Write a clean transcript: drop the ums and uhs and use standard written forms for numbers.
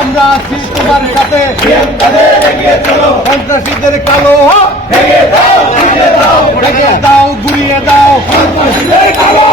আমরা আছি তোমার সাথে, সন্ত্রাসীদের কালো ভেঙে দাও, গুড়িয়ে দাও, সন্ত্রাসীদের কালো